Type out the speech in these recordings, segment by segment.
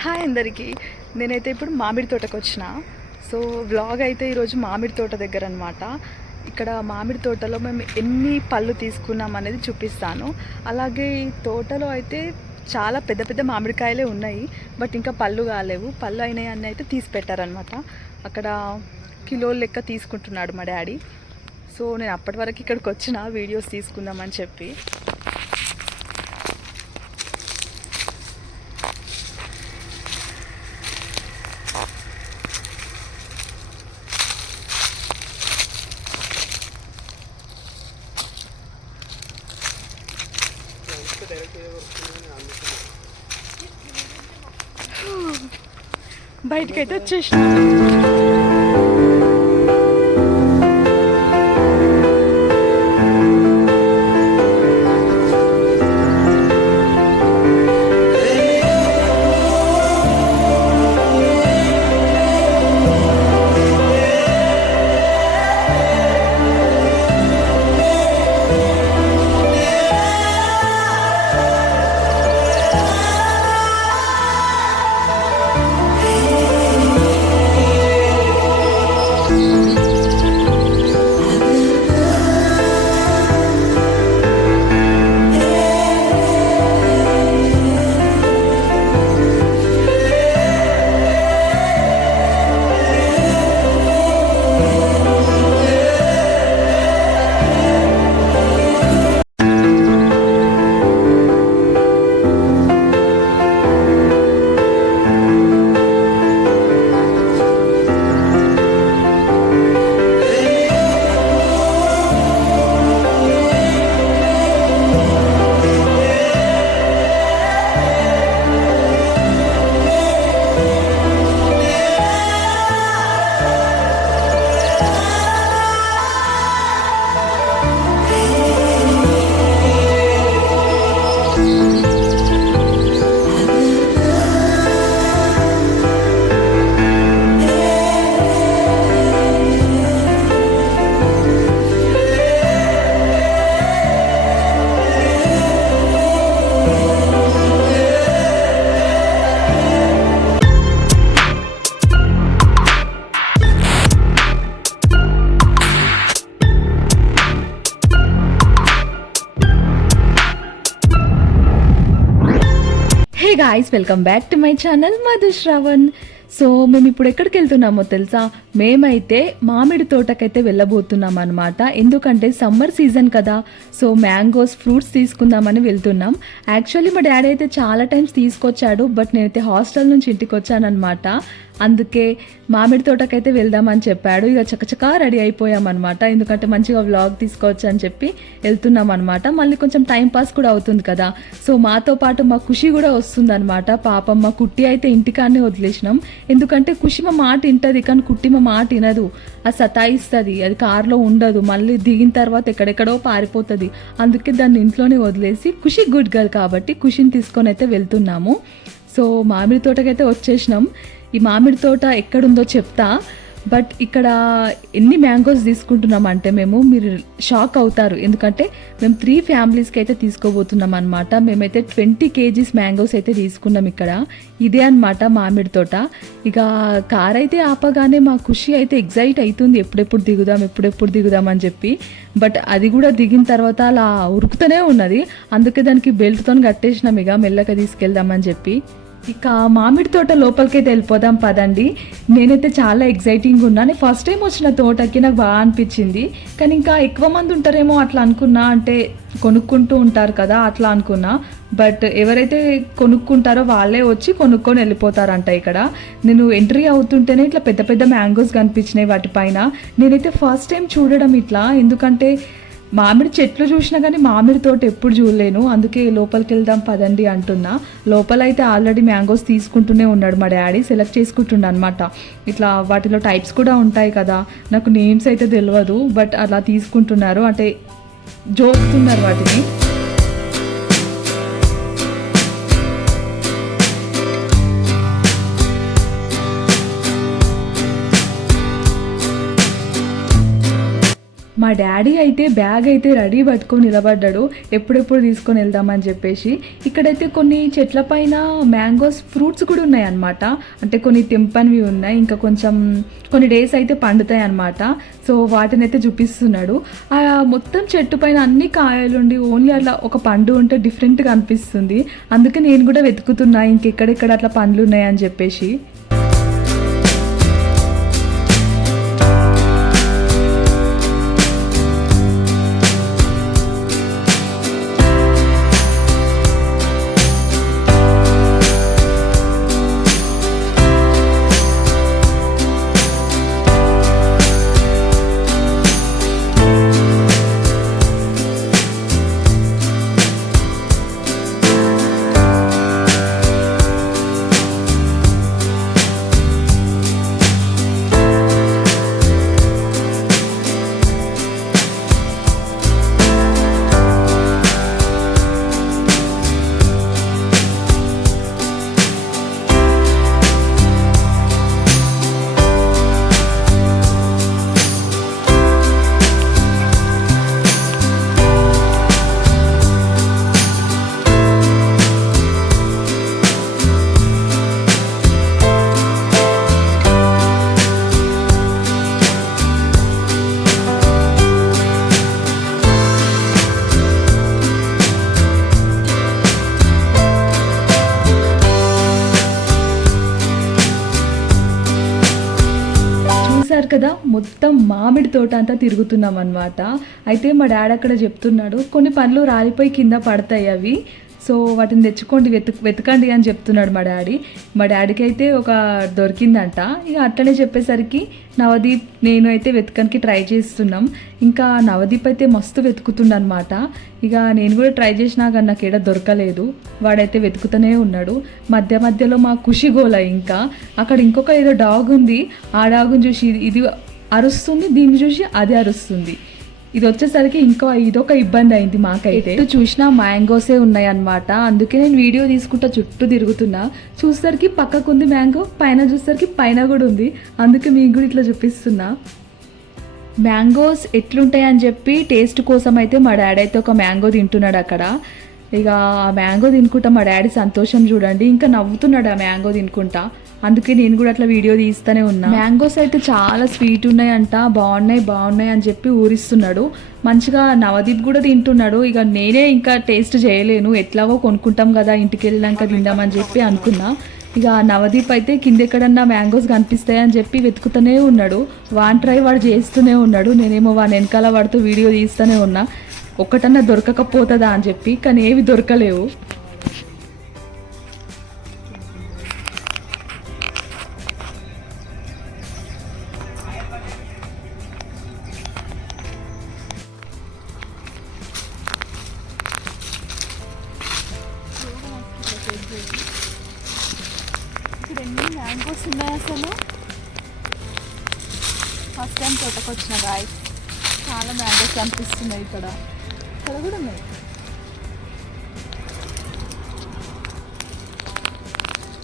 Hi అందరికీ. నేనైతే ఇప్పుడు మామిడి తోటకు వచ్చిన. సో వ్లాగ్ అయితే ఈరోజు మామిడి తోట దగ్గర అనమాట. ఇక్కడ మామిడి తోటలో మేము ఎన్ని పళ్ళు తీసుకున్నాం అనేది చూపిస్తాను. అలాగే ఈ తోటలో అయితే చాలా పెద్ద పెద్ద మామిడికాయలే ఉన్నాయి, బట్ ఇంకా పళ్ళు కాలేవు. పళ్ళు అయినాయి అన్నీ అయితే తీసి పెట్టారనమాట. అక్కడ కిలోల లెక్క తీసుకుంటున్నాడు మా డాడీ. సో నేను అప్పటి వరకు ఇక్కడికి వచ్చిన వీడియోస్ తీసుకుందామని చెప్పి. బయటకైతే వచ్చేసిన. Hey guys, welcome back to my channel Madhu Shravan. So మేము ఇప్పుడు ఎక్కడికి వెళ్తున్నామో తెలుసా? మేమైతే మామిడి తోటకైతే వెళ్ళబోతున్నాం అనమాట. ఎందుకంటే సమ్మర్ సీజన్ కదా, సో మ్యాంగోస్ ఫ్రూట్స్ తీసుకుందామని వెళ్తున్నాం. యాక్చువల్లీ మా డాడీ అయితే చాలా టైమ్స్ తీసుకొచ్చాడు, బట్ నేనైతే హాస్టల్ నుంచి ఇంటికి వచ్చానమాట. అందుకే మామిడి తోటకైతే వెళ్దామని చెప్పాడు. ఇక చకచకా రెడీ అయిపోయామన్నమాట, ఎందుకంటే మంచిగా వ్లాగ్ తీసుకోవచ్చు అని చెప్పి వెళ్తున్నాం అనమాట. మళ్ళీ కొంచెం టైం పాస్ కూడా అవుతుంది కదా. సో మాతో పాటు మా ఖుషి కూడా వస్తుంది అనమాట. పాపం మా కుట్టి అయితే ఇంటికాన్నే వదిలేసినాం, ఎందుకంటే ఖుషి మా మాట వింటది, కానీ కుట్టి మా మాట వినదు. అది సతాయిస్తుంది, అది కారులో ఉండదు, మళ్ళీ దిగిన తర్వాత ఎక్కడెక్కడో పారిపోతుంది. అందుకే దాన్ని ఇంట్లోనే వదిలేసి, ఖుషి గుడ్ గర్ల్ కాబట్టి ఖుషిని తీసుకొని అయితే వెళ్తున్నాము. సో మామిడి తోటకైతే వచ్చేసినాం. ఈ మామిడి తోట ఎక్కడుందో చెప్తా, బట్ ఇక్కడ ఎన్ని మ్యాంగోస్ తీసుకుంటున్నాం అంటే మీరు షాక్ అవుతారు. ఎందుకంటే మేము 3 ఫ్యామిలీస్కి అయితే తీసుకోబోతున్నాం అనమాట. మేమైతే 20 kgs మ్యాంగోస్ అయితే తీసుకున్నాం ఇక్కడ. ఇదే అనమాట మామిడి తోట. ఇక కార్ అయితే ఆపగానే మా ఖుషి అయితే ఎగ్జైట్ అవుతుంది, ఎప్పుడెప్పుడు దిగుదాం అని చెప్పి. బట్ అది కూడా దిగిన తర్వాత అలా ఉరుకుతూనే ఉన్నది. అందుకే దానికి బెల్ట్తో కట్టేసినాం, ఇక మెల్లగా తీసుకెళ్దామని చెప్పి. ఇక మామిడి తోట లోపలికైతే వెళ్ళిపోదాం పదండి. నేనైతే చాలా ఎగ్జైటింగ్ ఉన్నాను. ఫస్ట్ టైం వచ్చిన తోటకి నాకు బాగా అనిపించింది, కానీ ఇంకా ఎక్కువ మంది ఉంటారేమో అట్లా అనుకున్నా, అంటే కొనుక్కుంటూ ఉంటారు కదా అట్లా అనుకున్నా. బట్ ఎవరైతే కొనుక్కుంటారో వాళ్ళే వచ్చి కొనుక్కొని వెళ్ళిపోతారంట. ఇక్కడ నేను ఎంట్రీ అవుతుంటేనే ఇట్లా పెద్ద పెద్ద మ్యాంగోస్ కనిపించినాయి వాటిపైన. నేనైతే ఫస్ట్ టైం చూడడం ఇట్లా, ఎందుకంటే మామిడి చెట్లు చూసినా కానీ మామిడి తోట ఎప్పుడు చూడలేను. అందుకే లోపలికి వెళ్దాం పదండి అంటున్నా. లోపలైతే ఆల్రెడీ మ్యాంగోస్ తీసుకుంటూనే ఉన్నాడు మా డాడీ, సెలెక్ట్ చేసుకుంటుండ అనమాట. ఇట్లా వాటిలో టైప్స్ కూడా ఉంటాయి కదా, నాకు నేమ్స్ అయితే తెలియదు, బట్ అలా తీసుకుంటున్నారు, అంటే జోకుతున్నారు వాటిని. మా డాడీ అయితే బ్యాగ్ అయితే రెడీ పట్టుకొని నిలబడ్డాడు, ఎప్పుడెప్పుడు తీసుకొని వెళ్దామని చెప్పేసి. ఇక్కడైతే కొన్ని చెట్ల పైన మ్యాంగోస్ ఫ్రూట్స్ కూడా ఉన్నాయి అన్నమాట. అంటే కొన్ని తెంపనివి ఉన్నాయి, ఇంకా కొన్ని డేస్ అయితే పండుతాయి అన్నమాట. సో వాటిని అయితే చూపిస్తున్నాడు. ఆ మొత్తం చెట్టు పైన అన్ని కాయలుండి ఓన్లీ అట్లా ఒక పండు ఉంటే డిఫరెంట్గా అనిపిస్తుంది. అందుకే నేను కూడా వెతుకుతున్నా ఇంకెక్కడెక్కడ అట్లా పండ్లు ఉన్నాయని చెప్పేసి. చూసారు కదా, మొత్తం మామిడి తోట అంతా తిరుగుతున్నాం అనమాట. అయితే మా డాడీ అక్కడ చెప్తున్నాడు, కొన్ని పండ్లు రాలిపోయి కింద పడతాయి అవి, సో వాటిని తెచ్చుకోండి, వెతకండి అని చెప్తున్నాడు మా డాడీ. మా డాడీకి అయితే ఒక దొరికిందంట. ఇక అట్లనే చెప్పేసరికి నవదీప్ నేను అయితే వెతకడానికి ట్రై చేస్తున్నాం. ఇంకా నవదీప్ అయితే మస్తు వెతుకుతుండనమాట. ఇక నేను కూడా ట్రై చేసినా కానీ నాకు ఏడా దొరకలేదు. వాడైతే వెతుకుతూనే ఉన్నాడు. మధ్య మధ్యలో మా ఖుషిగోల. ఇంకా అక్కడ ఇంకొక ఏదో డాగ్ ఉంది, ఆ డాగ్ని చూసి ఇది అరుస్తుంది, దీన్ని చూసి అది అరుస్తుంది. ఇది వచ్చేసరికి ఇంకా ఇదొక ఇబ్బంది అయింది మాకైతే. చూసినా మ్యాంగోసే ఉన్నాయి అన్నమాట. అందుకే నేను వీడియో తీసుకుంటా చుట్టూ తిరుగుతున్నా. చూసేసరికి పక్కకు ఉంది మ్యాంగో, పైన చూసేసరికి పైన కూడా ఉంది. అందుకే మీకు కూడా ఇట్లా చూపిస్తున్నా. మ్యాంగోస్ ఎట్లుంటాయి అని చెప్పి టేస్ట్ కోసం అయితే మా డాడీ అయితే ఒక మ్యాంగో తింటున్నాడు అక్కడ. ఇక ఆ మ్యాంగో తినుకుంటా మా డాడీ సంతోషం చూడండి, ఇంకా నవ్వుతున్నాడు ఆ మ్యాంగో తినుకుంటా. అందుకే నేను కూడా అట్లా వీడియో తీస్తూనే ఉన్నా. మ్యాంగోస్ అయితే చాలా స్వీట్ ఉన్నాయంట, బాగున్నాయి అని చెప్పి ఊరిస్తున్నాడు. మంచిగా నవదీప్ కూడా తింటున్నాడు. ఇక నేనే ఇంకా టేస్ట్ చేయలేను, ఎట్లాగో కొనుక్కుంటాం కదా ఇంటికి వెళ్ళాక తిందామని చెప్పి అనుకున్నా. ఇక నవదీప్ అయితే కిందెక్కడన్నా మ్యాంగోస్ కనిపిస్తాయని చెప్పి వెతుకుతూనే ఉన్నాడు. వాన్ ట్రై వాడు చేస్తూనే ఉన్నాడు. నేనేమో వాని వెనకాల వాడుతూ వీడియో తీస్తూనే ఉన్నా, ఒక్కటన్నా దొరకకపోతుందా అని చెప్పి. కానీ ఏవి దొరకలేవు. ఇక్కడ ఎన్ని మ్యాంగోస్ ఉన్నాయి అసలు. ఫస్ట్ టైం తోటకు వచ్చిన గాయస్, చాలా మ్యాంగోస్ కనిపిస్తున్నాయి ఇక్కడ కూడా ఉన్నాయి.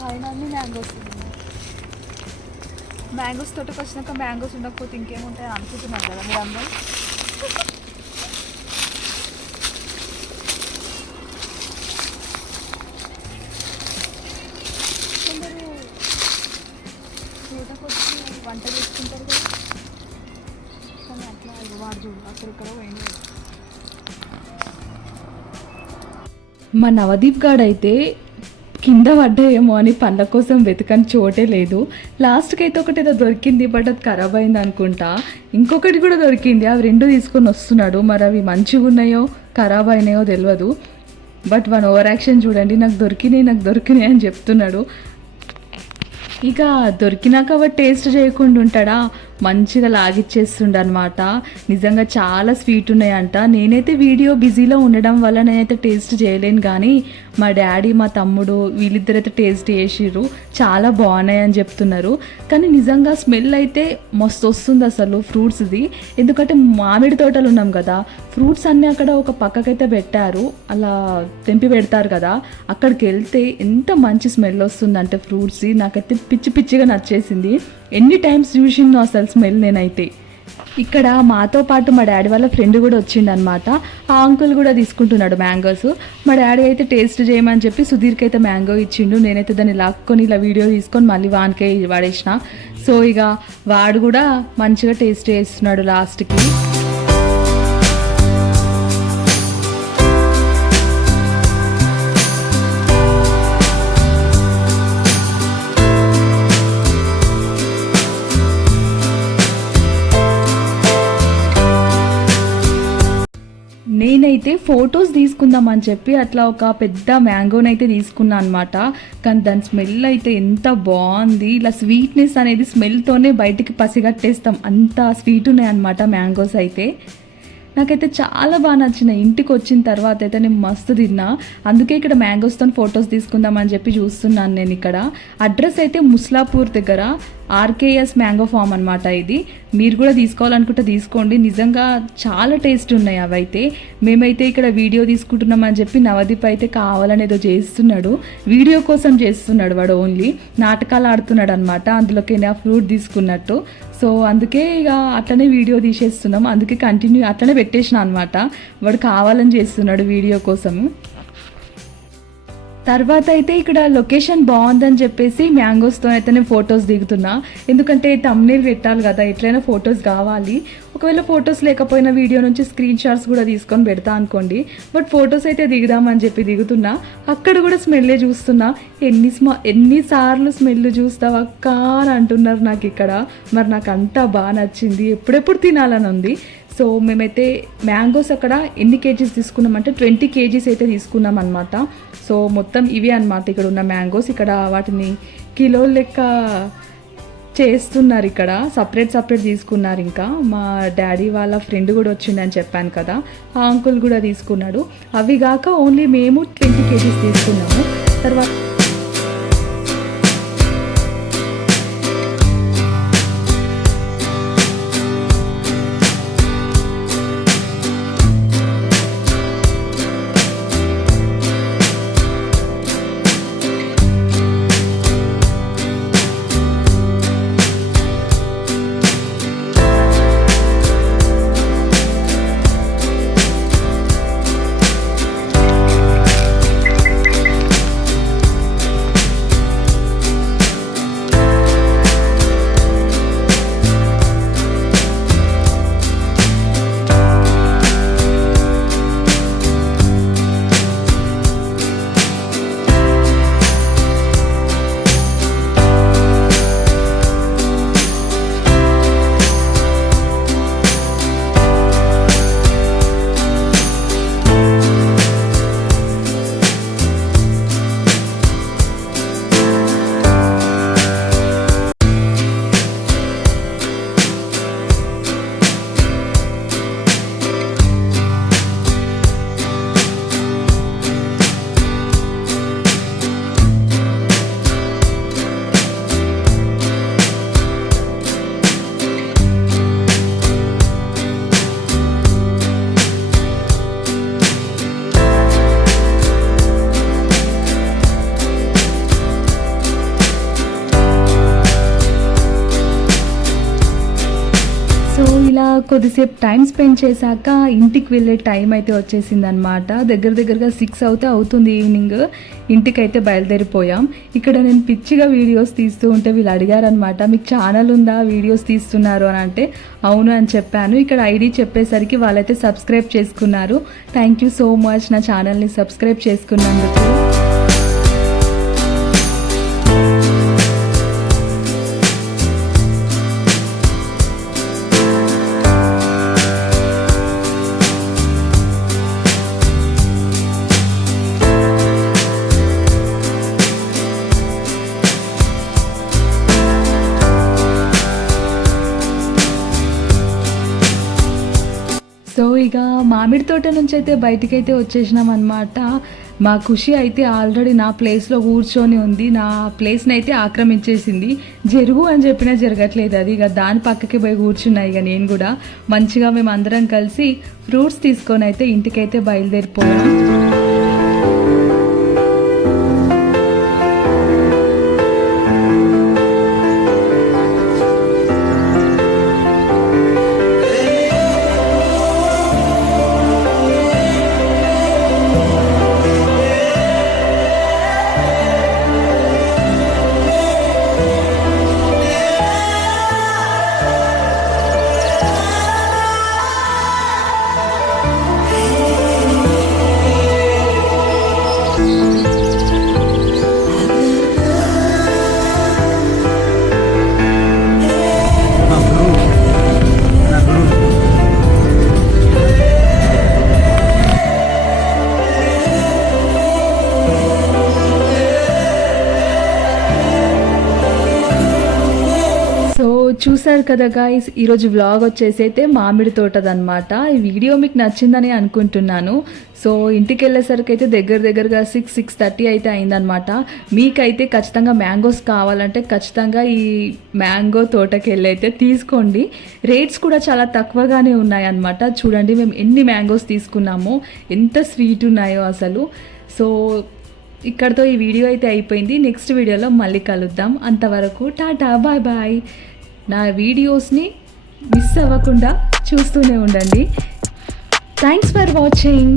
పైన అన్ని మ్యాంగోస్ ఉన్నాయి. మ్యాంగోస్ తోటకు వచ్చినాక మ్యాంగోస్ ఉండకపోతే ఇంకేముంటాయని అనుకుంటున్నారు కదా మీరు అందరూ. తోటకు వచ్చి వంట చేసుకుంటారు కదా, కానీ అట్లా వాడు చూడు అక్కడ పోయింది. మా నవదీప్ గాడైతే కింద పడ్డాయేమో అని పండ్ల కోసం వెతకని చోటే లేదు. లాస్ట్కి అయితే ఒకటి ఏదో దొరికింది, బట్ అది ఖరాబ్ అయింది అనుకుంటా. ఇంకొకటి కూడా దొరికింది, అవి రెండు తీసుకొని వస్తున్నాడు. మరి అవి మంచిగా ఉన్నాయో ఖరాబ్ అయినాయో తెలియదు. బట్ వన్ ఓవర్ యాక్షన్ చూడండి, నాకు దొరికినాయి అని చెప్తున్నాడు. ఇక దొరికినాక వాడు టేస్ట్ చేయకుండా ఉంటాడా, మంచిగా లాగిచ్చేస్తుండే అనమాట. నిజంగా చాలా స్వీట్ ఉన్నాయంట. నేనైతే వీడియో బిజీలో ఉండడం వల్ల నేనైతే టేస్ట్ చేయలేను, కానీ మా డాడీ మా తమ్ముడు వీళ్ళిద్దరైతే టేస్ట్ చేసిర్రు, చాలా బాగున్నాయి అని చెప్తున్నారు. కానీ నిజంగా స్మెల్ అయితే మస్తు వస్తుంది అసలు ఫ్రూట్స్ది. ఎందుకంటే మామిడి తోటలు ఉన్నాం కదా, ఫ్రూట్స్ అన్నీ అక్కడ ఒక పక్కకైతే పెట్టారు, అలా తెంపి పెడతారు కదా, అక్కడికి వెళ్తే ఎంత మంచి స్మెల్ వస్తుందంటే ఫ్రూట్స్ది. నాకైతే పిచ్చిగా నచ్చేసింది. ఎన్ని టైమ్స్ చూసిందో అసలు స్మెల్ నేనైతే. ఇక్కడ మాతో పాటు మా డాడీ వాళ్ళ ఫ్రెండ్ కూడా వచ్చిండనమాట. ఆ అంకుల్ కూడా తీసుకుంటున్నాడు మ్యాంగోస్. మా డాడీ అయితే టేస్ట్ చేయమని చెప్పి సుధీర్కి అయితే మ్యాంగో ఇచ్చిండు. నేనైతే దాన్ని లాక్కొని ఇలా వీడియో తీసుకొని మళ్ళీ వానికే వాడేసిన. సో ఇక వాడు కూడా మంచిగా టేస్ట్ చేస్తున్నాడు లాస్ట్కి. నేనైతే ఫొటోస్ తీసుకుందామని చెప్పి అట్లా ఒక పెద్ద మ్యాంగోనైతే తీసుకున్నా అనమాట. కానీ దాని స్మెల్ అయితే ఎంత బాగుంది. ఇలా స్వీట్నెస్ అనేది స్మెల్తోనే బయటికి పసిగట్టేస్తాం, అంత స్వీట్ ఉన్నాయి అనమాట మ్యాంగోస్ అయితే. నాకైతే చాలా బాగా నచ్చినాయి. ఇంటికి వచ్చిన తర్వాత అయితే నేను మస్తు తిన్నా. అందుకే ఇక్కడ మ్యాంగోస్తో ఫొటోస్ తీసుకుందామని చెప్పి చూస్తున్నాను నేను. ఇక్కడ అడ్రస్ అయితే ముస్లాపూర్ దగ్గర ఆర్కేఎస్ మ్యాంగో ఫామ్ అనమాట. ఇది మీరు కూడా తీసుకోవాలనుకుంటే తీసుకోండి, నిజంగా చాలా టేస్ట్ ఉన్నాయి అవైతే. మేమైతే ఇక్కడ వీడియో తీసుకుంటున్నామని చెప్పి నవదీప్ అయితే కావాలని ఏదో చేస్తున్నాడు, వీడియో కోసం చేస్తున్నాడు వాడు. ఓన్లీ నాటకాలు ఆడుతున్నాడు అనమాట, అందులోకి ఆ ఫ్రూట్ తీసుకున్నట్టు. సో అందుకే ఇక అట్లనే వీడియో తీసేస్తున్నాం, అందుకే కంటిన్యూ అట్లనే పెట్టేసిన అనమాట. వాడు కావాలని చేస్తున్నాడు వీడియో కోసము. తర్వాత అయితే ఇక్కడ లొకేషన్ బాగుందని చెప్పేసి మ్యాంగోస్తో అయితే నేను ఫొటోస్ దిగుతున్నా. ఎందుకంటే తమ్నేల్ పెట్టాలి కదా, ఎట్లయినా ఫొటోస్ కావాలి. ఒకవేళ ఫొటోస్ లేకపోయినా వీడియో నుంచి స్క్రీన్ షాట్స్ కూడా తీసుకొని పెడతా అనుకోండి. బట్ ఫొటోస్ అయితే దిగుదామని చెప్పి దిగుతున్నా. అక్కడ కూడా స్మెల్లే చూస్తున్నా. ఎన్నిసార్లు స్మెల్ చూస్తావు అక్క అని అంటున్నారు నాకు ఇక్కడ. మరి నాకు అంతా బాగా నచ్చింది, ఎప్పుడెప్పుడు తినాలని ఉంది. సో మేమైతే మ్యాంగోస్ అక్కడ ఎన్ని కేజీస్ తీసుకున్నామంటే 20 కేజీస్ అయితే తీసుకున్నాం అనమాట. సో మొత్తం ఇవే అనమాట ఇక్కడ ఉన్న మ్యాంగోస్. ఇక్కడ వాటిని కిలోల లెక్క చేస్తున్నారు, ఇక్కడ సపరేట్ తీసుకున్నారు. ఇంకా మా డాడీ వాళ్ళ ఫ్రెండ్ కూడా వచ్చిందని చెప్పాను కదా, ఆ అంకుల్ కూడా తీసుకున్నాడు. అవి కాక ఓన్లీ మేము 20 కేజీస్ తీసుకున్నాము. తర్వాత కొద్దిసేపు టైం స్పెండ్ చేశాక ఇంటికి వెళ్ళే టైం అయితే వచ్చేసింది అనమాట. దగ్గరగా 6 అవుతుంది ఈవినింగ్. ఇంటికైతే బయలుదేరిపోయాం. ఇక్కడ నేను పిచ్చిగా వీడియోస్ తీస్తూ ఉంటే వీళ్ళు అడిగారనమాట, మీకు ఛానల్ ఉందా, వీడియోస్ తీస్తున్నారు అని అంటే అవును అని చెప్పాను. ఇక్కడ ఐడి చెప్పేసరికి వాళ్ళైతే సబ్స్క్రైబ్ చేసుకున్నారు. థ్యాంక్ యూ సో మచ్ నా ఛానల్ని సబ్స్క్రైబ్ చేసుకున్నందుకు. సో ఇక మామిడి తోట నుంచి అయితే బయటికైతే వచ్చేసినాం అనమాట. మా ఖుషి అయితే ఆల్రెడీ నా ప్లేస్లో కూర్చొని ఉంది, నా ప్లేస్ని అయితే ఆక్రమించేసింది. జరుగు అని చెప్పినా జరగట్లేదు అది. ఇక దాని పక్కకి పోయి కూర్చున్నాయి. ఇక నేను కూడా మంచిగా మేము అందరం కలిసి ఫ్రూట్స్ తీసుకొని అయితే ఇంటికైతే బయలుదేరిపోయాం. చూసారు కదా గైస్, ఈరోజు వ్లాగ్ వచ్చేసి అయితే మామిడి తోటదనమాట. ఈ వీడియో మీకు నచ్చిందని అనుకుంటున్నాను. సో ఇంటికి వెళ్ళేసరికి అయితే దగ్గరగా 6:30 అయితే అయిందనమాట. మీకైతే ఖచ్చితంగా మ్యాంగోస్ కావాలంటే ఖచ్చితంగా ఈ మ్యాంగో తోటకి వెళ్ళి అయితే తీసుకోండి. రేట్స్ కూడా చాలా తక్కువగానే ఉన్నాయన్నమాట. చూడండి మేము ఎన్ని మ్యాంగోస్ తీసుకున్నామో, ఎంత స్వీట్ ఉన్నాయో అసలు. సో ఇక్కడతో ఈ వీడియో అయితే అయిపోయింది. నెక్స్ట్ వీడియోలో మళ్ళీ కలుద్దాం. అంతవరకు టాటా, బాయ్ బాయ్. నా వీడియోస్ని మిస్ అవ్వకుండా చూస్తూనే ఉండండి. Thanks for watching.